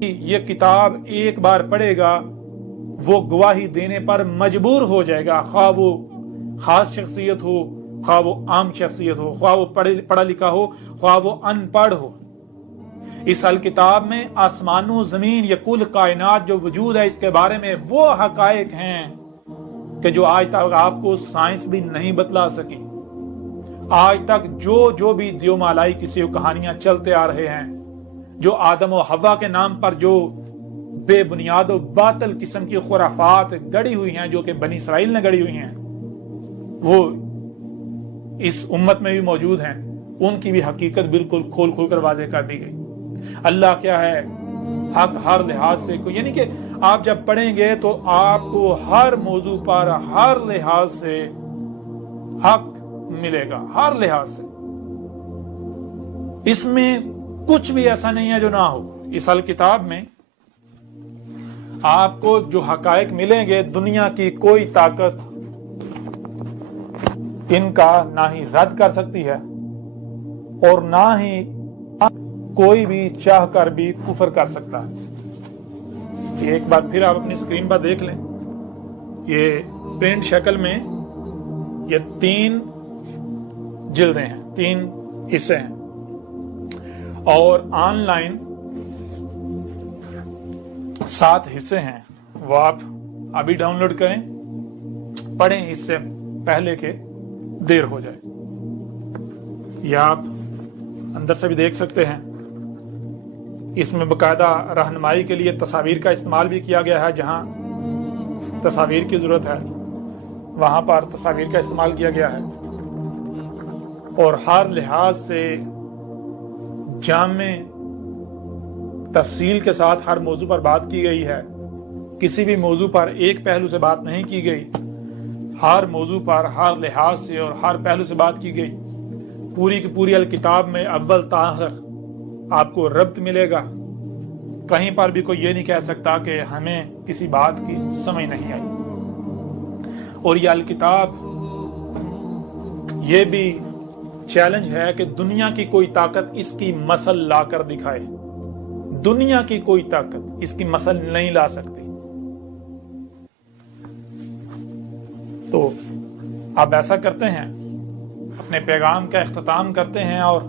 یہ کتاب ایک بار پڑھے گا وہ گواہی دینے پر مجبور ہو جائے گا، خواہ وہ خاص شخصیت ہو، خواہ وہ عام شخصیت ہو، خواہ وہ پڑھا لکھا ہو، خواہ وہ ان پڑھ ہو۔ اس الکتاب میں آسمان و زمین یا کل کائنات جو وجود ہے اس کے بارے میں وہ حقائق ہیں کہ جو آج تک آپ کو سائنس بھی نہیں بتلا سکی۔ آج تک جو بھی دیو مالائی کسی کہانیاں چلتے آ رہے ہیں، جو آدم و حوا کے نام پر جو بے بنیاد و باطل قسم کی خرافات گڑی ہوئی ہیں، جو کہ بنی اسرائیل نے گڑی ہوئی ہیں، وہ اس امت میں بھی موجود ہیں۔ ان کی بھی حقیقت بالکل کھول کر واضح کر دی گئی۔ اللہ کیا ہے، حق ہر لحاظ سے یعنی کہ آپ جب پڑھیں گے تو آپ کو ہر موضوع پر ہر لحاظ سے حق ملے گا، ہر لحاظ سے۔ اس میں کچھ بھی ایسا نہیں ہے جو نہ ہو۔ اس الکتاب میں آپ کو جو حقائق ملیں گے، دنیا کی کوئی طاقت ان کا نہ ہی رد کر سکتی ہے اور نہ ہی کوئی بھی چاہ کر بھی کفر کر سکتا ہے۔ ایک بار پھر آپ اپنی اسکرین پر دیکھ لیں، یہ پرنٹ شکل میں یہ 3 جلدیں ہیں، 3 حصے ہیں، اور آن لائن 7 حصے ہیں۔ وہ آپ ابھی ڈاؤن لوڈ کریں، پڑھیں اس سے پہلے کہ دیر ہو جائے۔ یا آپ اندر سے بھی دیکھ سکتے ہیں، اس میں باقاعدہ رہنمائی کے لیے تصاویر کا استعمال بھی کیا گیا ہے۔ جہاں تصاویر کی ضرورت ہے وہاں پر تصاویر کا استعمال کیا گیا ہے، اور ہر لحاظ سے جامع تفصیل کے ساتھ ہر موضوع پر بات کی گئی ہے۔ کسی بھی موضوع پر ایک پہلو سے بات نہیں کی گئی، ہر موضوع پر ہر لحاظ سے اور ہر پہلو سے بات کی گئی۔ پوری کی پوری الکتاب میں اول تا آخر آپ کو ربط ملے گا۔ کہیں پر بھی کوئی یہ نہیں کہہ سکتا کہ ہمیں کسی بات کی سمجھ نہیں آئی۔ اور یہ الکتاب یہ بھی چیلنج ہے کہ دنیا کی کوئی طاقت اس کی مثل لا کر دکھائے۔ دنیا کی کوئی طاقت اس کی مثل نہیں لا سکتی۔ تو آپ ایسا کرتے ہیں، اپنے پیغام کا اختتام کرتے ہیں اور